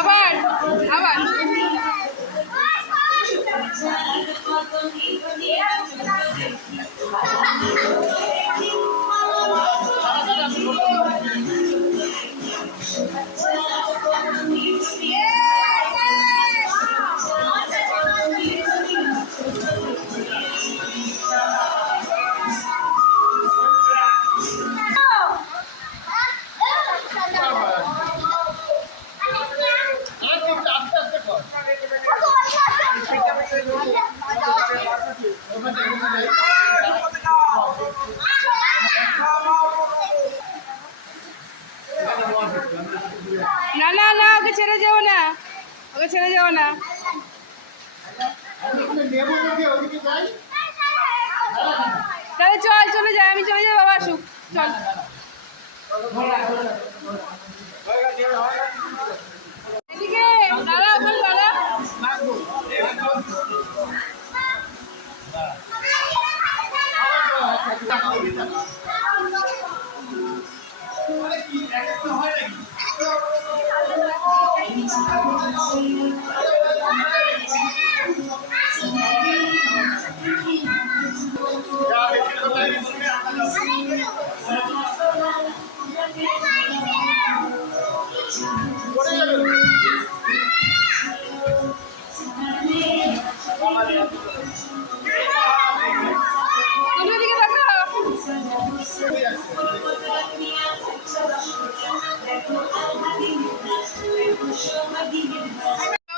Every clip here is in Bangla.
আবার আবার না না না, ওকে ছেড়ে যাও না, ওকে ছেড়ে যাও না। তাহলে চল, চলে যাই, আমি চলে যাই, বাবা আসুক, চল। এদিকে দাঁড়া, ওখানে দাঁড়া।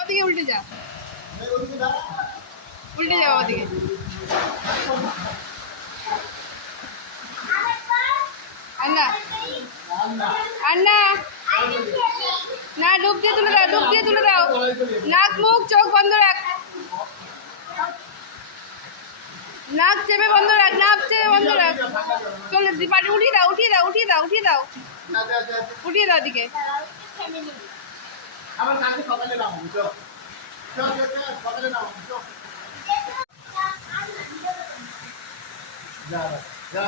ওদিকে উল্টে যা, উল্টে যাও ওদিকে। আন্না আন্না, না ডুব দিয়ে তুলে দাও, ডুব দিয়ে তুলে দাও। নাক মুখ চোখ বন্ধ রাখ, নাক চেপে বন্ধ রাখ, নাক চেপে বন্ধ রাখ। চল পাটি উঠিয়ে দাও, উঠিয়ে দাও, উঠিয়ে দাও, উঠিয়ে দাও, উঠিয়ে দাও দিকে। আমার কালকে সকালে নাম চল চল সকালে নাম চল যা যা